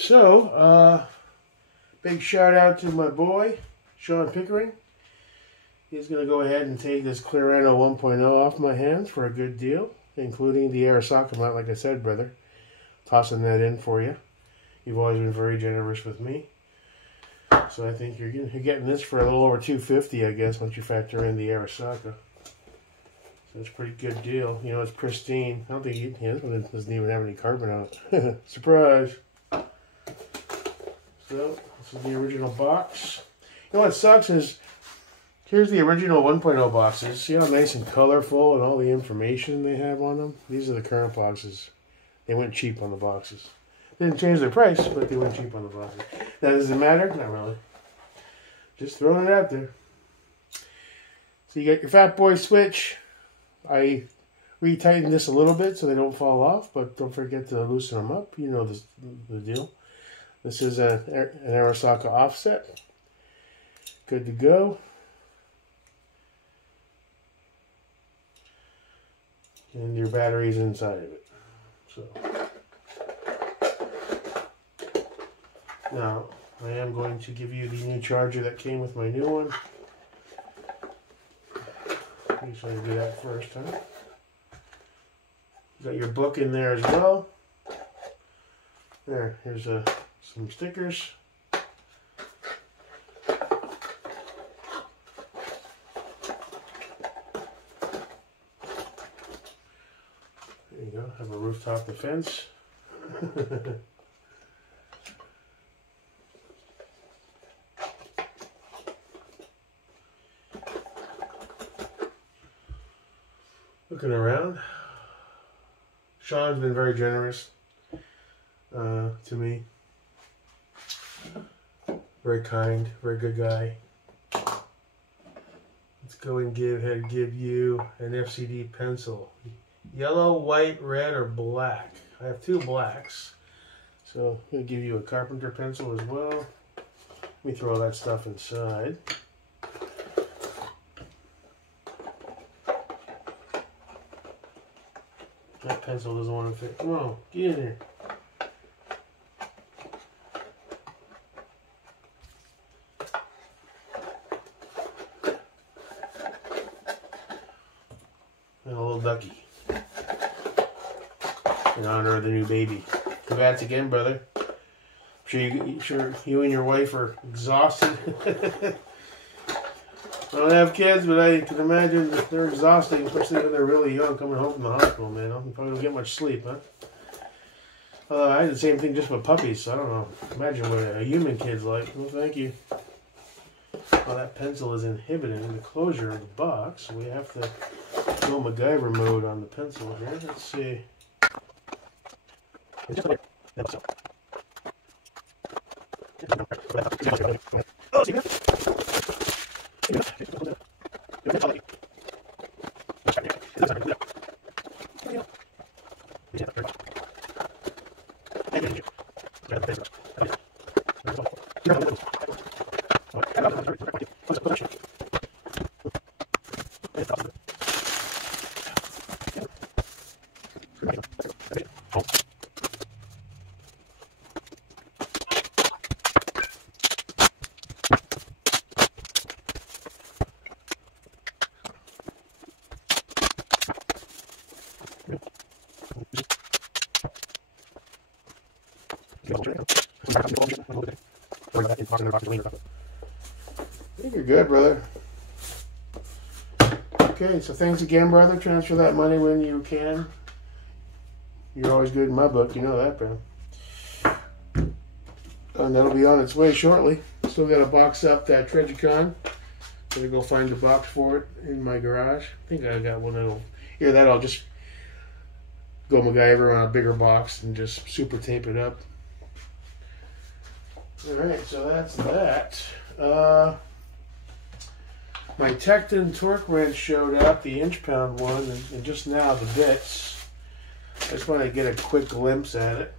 So, big shout out to my boy, Shawn Pickering. He's going to go ahead and take this Clearano 1.0 off my hands for a good deal, including the Arasaka mount, like I said, brother. Tossing that in for you. You've always been very generous with me. So I think you're getting this for a little over $250, I guess, once you factor in the Arasaka. So it's a pretty good deal. You know, it's pristine. I don't think it doesn't even have any carbon on it. Surprise! So, this is the original box. You know what sucks is, here's the original 1.0 boxes. See how nice and colorful and all the information they have on them? These are the current boxes. They went cheap on the boxes. They didn't change their price, but they went cheap on the boxes. Now, does it matter? Not really. Just throwing it out there. So you got your Fat Boy switch. I retightened this a little bit so they don't fall off, but don't forget to loosen them up. You know the deal. This is an Arasaka offset. Good to go. And your battery's inside of it. So now I am going to give you the new charger that came with my new one. Usually I do that first, huh? Got your book in there as well. Here's some stickers. There you go. Have a rooftop defense. Looking around, Shawn's been very generous to me. Very kind, very good guy. Let's go and give you an FCD pencil. Yellow, white, red, or black. I have two blacks. So I'm going to give you a carpenter pencil as well. Let me throw all that stuff inside. That pencil doesn't want to fit. Come on, get in there. And a little ducky. In honor of the new baby. Congrats again, brother. I'm sure you and your wife are exhausted. I don't have kids, but I can imagine they're exhausting, especially when they're really young, coming home from the hospital, man. You probably don't get much sleep, huh? I had the same thing just with puppies, so I don't know. Imagine what a human kid's like. Well, thank you. Well, that pencil is inhibiting the closure of the box, so we have to go MacGyver mode on the pencil here. Let's see. Oh, see that? I think you're good, brother. Okay, so thanks again, brother. Transfer that money when you can. You're always good in my book, you know that, bro. And that'll be on its way shortly. Still got to box up that Tragicon. Gonna go find a box for it in my garage. I think I got one that'll... Either that, I'll just go MacGyver on a bigger box and just super tape it up. Alright, so that's that. My Tecton torque wrench showed up, the inch-pound one, and just now the bits. I just want to get a quick glimpse at it.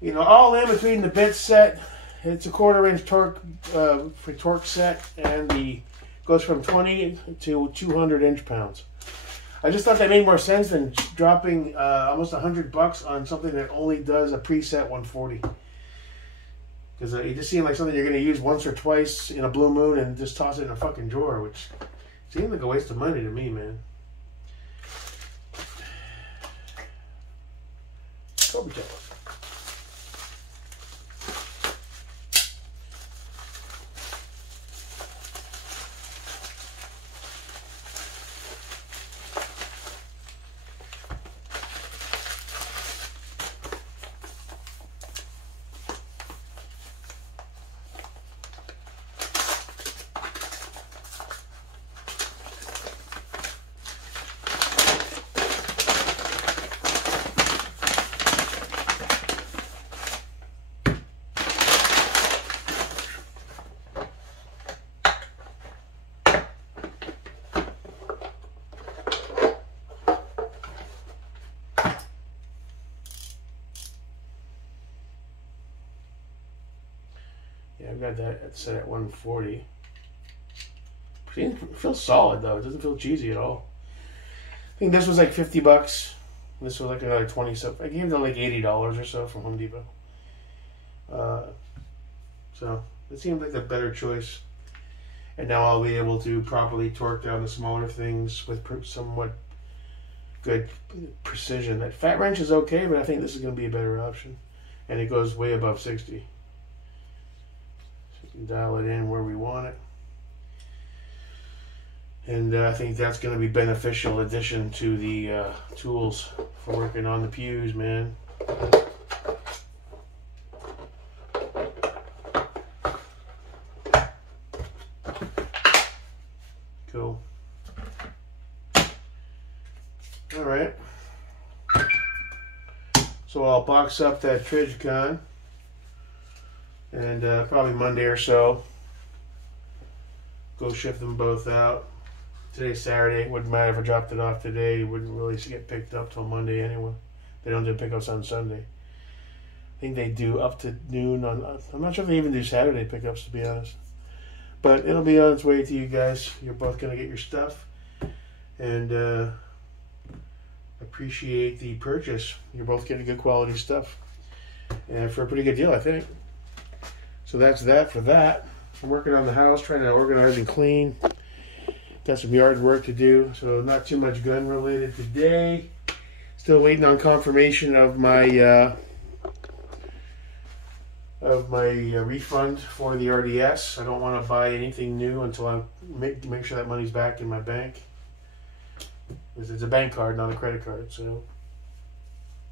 You know, all in between the bit set, it's a 1/4 inch torque for torque set, and the goes from 20 to 200 inch-pounds. I just thought that made more sense than dropping almost $100 on something that only does a preset 140. Because it just seemed like something you're going to use once or twice in a blue moon and just toss it in a fucking drawer, which seemed like a waste of money to me, man. Kobe Jack. Yeah, I've got that set at 140. It feels solid though. It doesn't feel cheesy at all. I think this was like $50. This was like another 20 something. I gave them like $80 or so from Home Depot. So it seemed like a better choice. And now I'll be able to properly torque down the smaller things with somewhat good precision. That fat wrench is okay, but I think this is going to be a better option. And it goes way above 60. So we can dial it in where we want it. And I think that's going to be beneficial addition to the tools for working on the pews, man. Cool. All right. So I'll box up that Trijicon, and probably Monday or so, go ship them both out. Today's Saturday. Wouldn't matter if I dropped it off today. It wouldn't really get picked up till Monday anyway. They don't do pickups on Sunday. I think they do up to noon on. I'm not sure if they even do Saturday pickups, to be honest. But it'll be on its way to you guys. You're both gonna get your stuff, and appreciate the purchase. You're both getting good quality stuff, and for a pretty good deal, I think. So that's that for that. I'm working on the house, trying to organize and clean. Got some yard work to do, so not too much gun related today. Still waiting on confirmation of my refund for the RDS. I don't want to buy anything new until I make sure that money's back in my bank. It's a bank card, not a credit card, so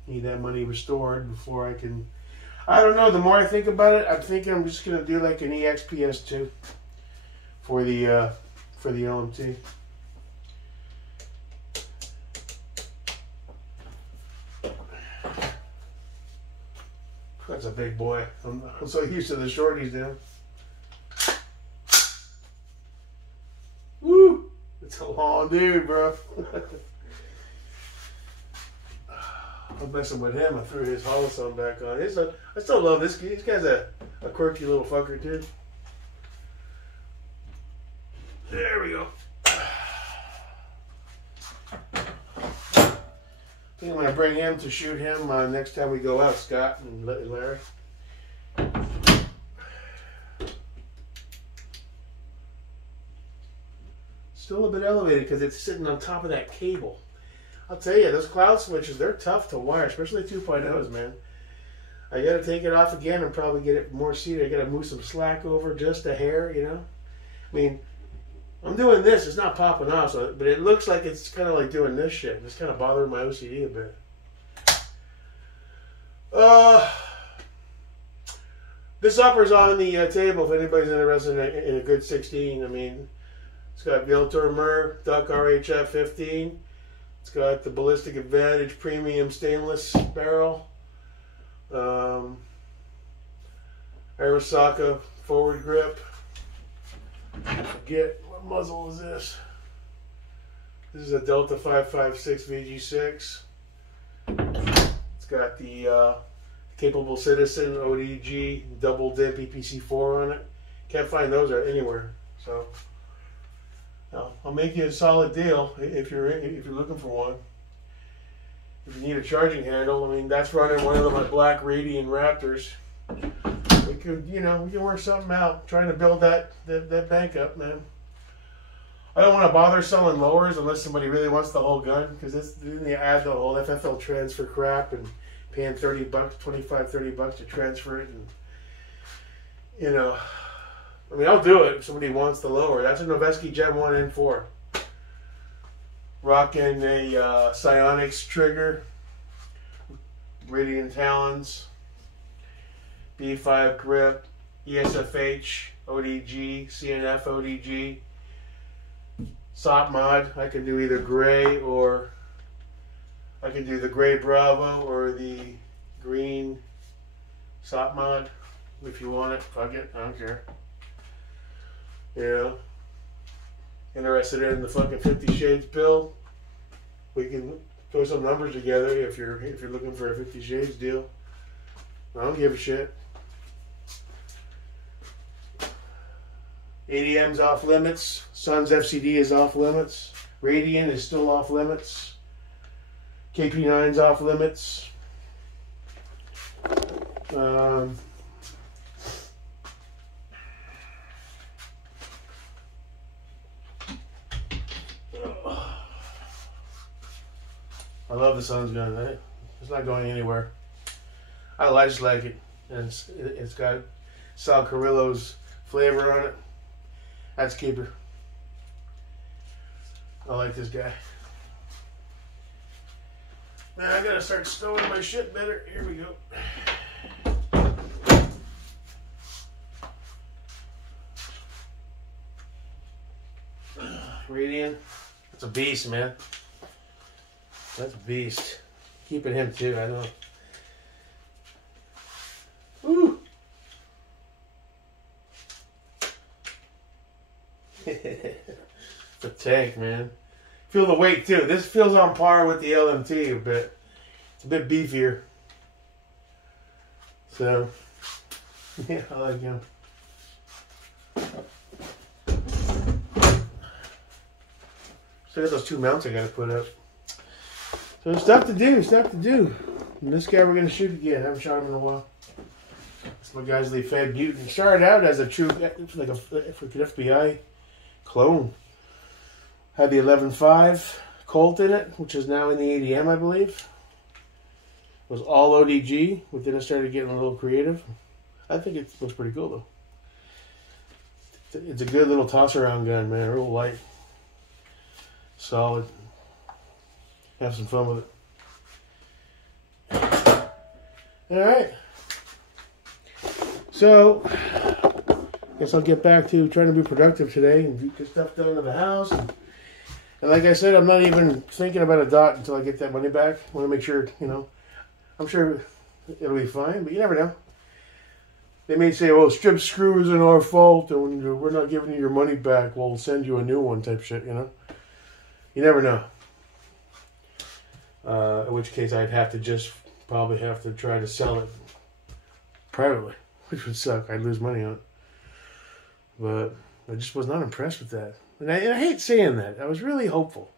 need that money restored before I can. I don't know. The more I think about it, I'm thinking I'm just gonna do like an EXPS2 for the LMT. That's a big boy. I'm so used to the shorties now. Woo! It's a long dude, bro. I'm messing with him. I threw his Holosun back on. I still love this guy. This guy's a quirky little fucker, too. There we go. I think I'm going to bring him to shoot him next time we go out, Scott and Larry. Still a bit elevated because it's sitting on top of that cable. I'll tell you, those cloud switches, they're tough to wire, especially 2.0s, man. I got to take it off again and probably get it more seated. I got to move some slack over just a hair, you know? I mean, I'm doing this. It's not popping off, but it looks like it's kind of like doing this shit. It's kind of bothering my OCD a bit. This upper's on the table if anybody's interested in a good 16. I mean, it's got Bellator Mer, Duck RHF 15. It's got the Ballistic Advantage Premium Stainless Barrel. Arasaka Forward Grip. I forget, what muzzle is this? This is a Delta 556 VG6. It's got the Capable Citizen ODG Double Dip EPC4 on it. Can't find those anywhere. So, I'll I'll make you a solid deal if you're looking for one. If you need a charging handle, I mean, that's running one of my black Radian Raptors. We could, we can work something out. Trying to build that bank up, man. I don't want to bother selling lowers unless somebody really wants the whole gun, because then you add the whole FFL transfer crap and paying $30, $25-$30 to transfer it, and I mean, I'll do it if somebody wants the lower. That's a Noveske Gen 1 N4. Rocking a Psionics trigger, Radiant Talons, B5 grip, ESFH, ODG, CNF ODG, SOP mod. I can do either gray, or I can do the gray Bravo or the green SOP mod if you want it. Fuck it, I don't care. Interested in the fucking 50 Shades build? We can throw some numbers together if you're looking for a 50 Shades deal. I don't give a shit. ADM's off limits. Sun's FCD is off limits. Radiant is still off limits. KP9's off limits. I love the Sun's gun. It's not going anywhere. I just like it. And it's got Sal Carrillo's flavor on it. That's keeper. I like this guy. Now I gotta start stowing my shit better. Here we go. Radiant. That's a beast, man. That's a beast. Keeping him too, I know. Woo! It's a tank, man. Feel the weight too. This feels on par with the LMT a bit. It's a bit beefier. So, yeah, I like him. Still got those two mounts I gotta put up. So stuff to do. And this guy we're gonna shoot again. I haven't shot him in a while. It's my Geisley Fed Mutant. He started out as a true, like a FBI clone. Had the 11.5 Colt in it, which is now in the ADM, I believe. It was all ODG, but then it started getting a little creative. I think it looks pretty cool though. It's a good little toss around gun, man. Real light, solid. Have some fun with it. All right. So, guess I'll get back to trying to be productive today and get stuff done in the house. And like I said, I'm not even thinking about a dot until I get that money back. I want to make sure, I'm sure it'll be fine, but you never know. They may say, well, strip screw isn't our fault, and we're not giving you your money back. We'll send you a new one type shit, You never know. In which case I'd probably have to try to sell it privately, which would suck. I'd lose money on it. But I just was not impressed with that. And I hate saying that. I was really hopeful.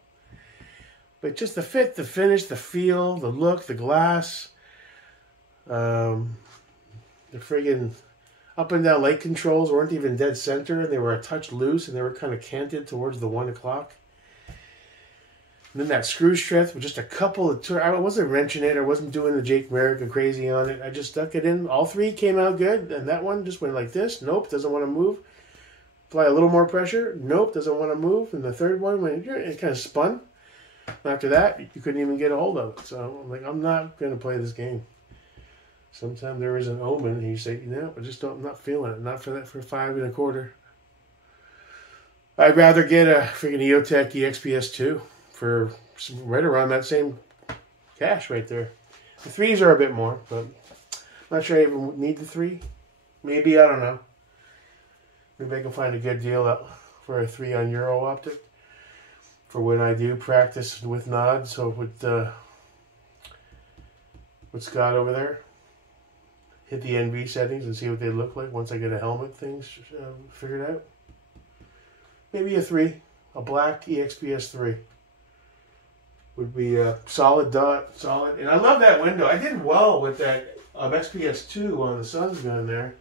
But just the fit, the finish, the feel, the look, the glass, the friggin' up and down light controls weren't even dead center. They were a touch loose, and they were kind of canted towards the 1 o'clock. And then that screw strength with just a couple of I wasn't wrenching it. I wasn't doing the Jake America crazy on it. I just stuck it in. All three came out good. And that one just went like this. Nope, doesn't want to move. Apply a little more pressure. Nope, doesn't want to move. And the third one, it kind of spun. After that, you couldn't even get a hold of it. So I'm like, I'm not going to play this game. Sometimes there is an omen, and you say, I'm not feeling it. Not for that for 5 1/4. I'd rather get a freaking EOTech EXPS2 for right around that same cash right there. The 3s are a bit more, but I'm not sure I even need the 3. Maybe, I don't know. Maybe I can find a good deal out for a 3 on Euro Optic for when I do practice with nods. So with Scott over there, hit the NV settings and see what they look like once I get a helmet things figured out. Maybe a 3. A black EXPS3 would be a solid dot, solid. And I love that window. I did well with that XPS2 on the Sun's gun there.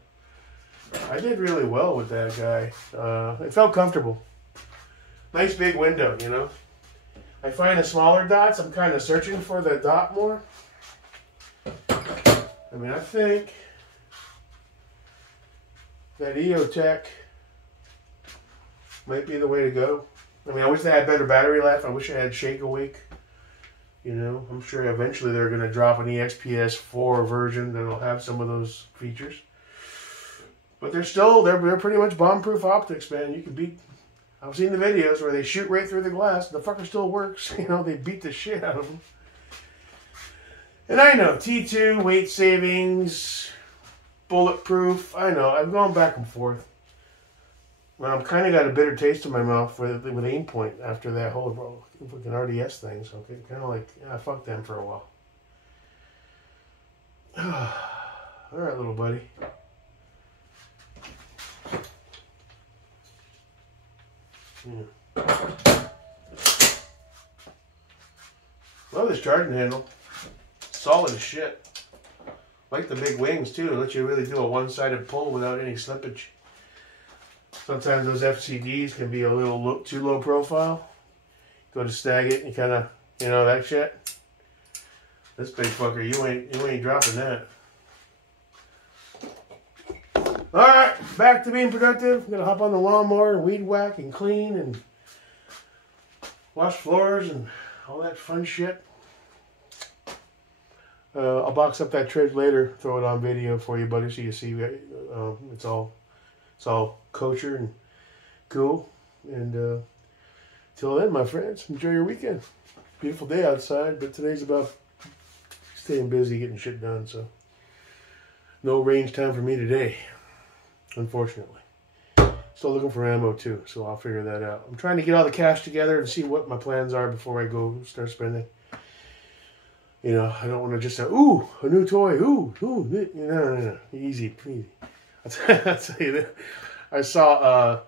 I did really well with that guy. It felt comfortable. Nice big window, you know. I find the smaller dots, I'm kind of searching for the dot more. I mean, I think that EOTech might be the way to go. I mean, I wish they had better battery life. I wish I had Shake Awake. You know, I'm sure eventually they're going to drop an EXPS4 version that'll have some of those features. But they're pretty much bomb-proof optics, man. You can beat. I've seen the videos where they shoot right through the glass. The fucker still works. You know, they beat the shit out of them. And I know, T2, weight savings, bulletproof. I know, I'm going back and forth. Well, I'm kind of got a bitter taste in my mouth with aim point after that whole fucking RDS thing. So kind of like, yeah, fuck them for a while. All right, little buddy. Yeah. Love this charging handle. Solid as shit. Like the big wings too. It lets you really do a one-sided pull without any slippage. Sometimes those FCDs can be a little too low profile. Go to snag it and you kind of, you know, that shit. This big fucker, you ain't dropping that. All right, back to being productive. I'm gonna hop on the lawnmower and weed whack and clean and wash floors and all that fun shit. I'll box up that tridge later, throw it on video for you, buddy, so you see it's all kosher and cool. And till then, my friends, enjoy your weekend. Beautiful day outside, but today's about staying busy, getting shit done. So no range time for me today, unfortunately. Still looking for ammo too, so I'll figure that out. I'm trying to get all the cash together and see what my plans are before I go start spending. You know, I don't want to just say, ooh, a new toy, ooh, no, easy. I'll tell you that. I saw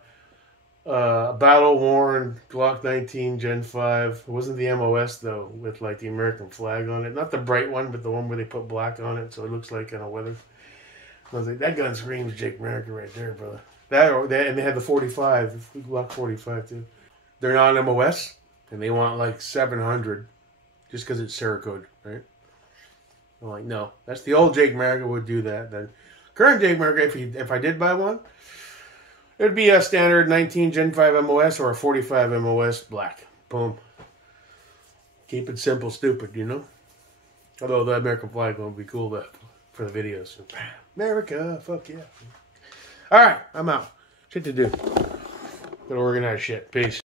a battle-worn Glock 19 Gen 5. It wasn't the MOS, though, with, like, the American flag on it. Not the bright one, but the one where they put black on it, so it looks like kind of weathered. I was like, that gun screams Jake America right there, brother. And they had the 45, the Glock 45, too. They're not MOS, and they want, like, 700. Just because it's Cerakote, right? I'm like, no. That's the old Jake America would do that. Then current Jake America, if I did buy one, it would be a standard 19 Gen 5 MOS or a 45 MOS black. Boom. Keep it simple, stupid, you know? Although the American flag would be cool for the videos. America, fuck yeah. All right, I'm out. Shit to do. Gotta organize shit. Peace.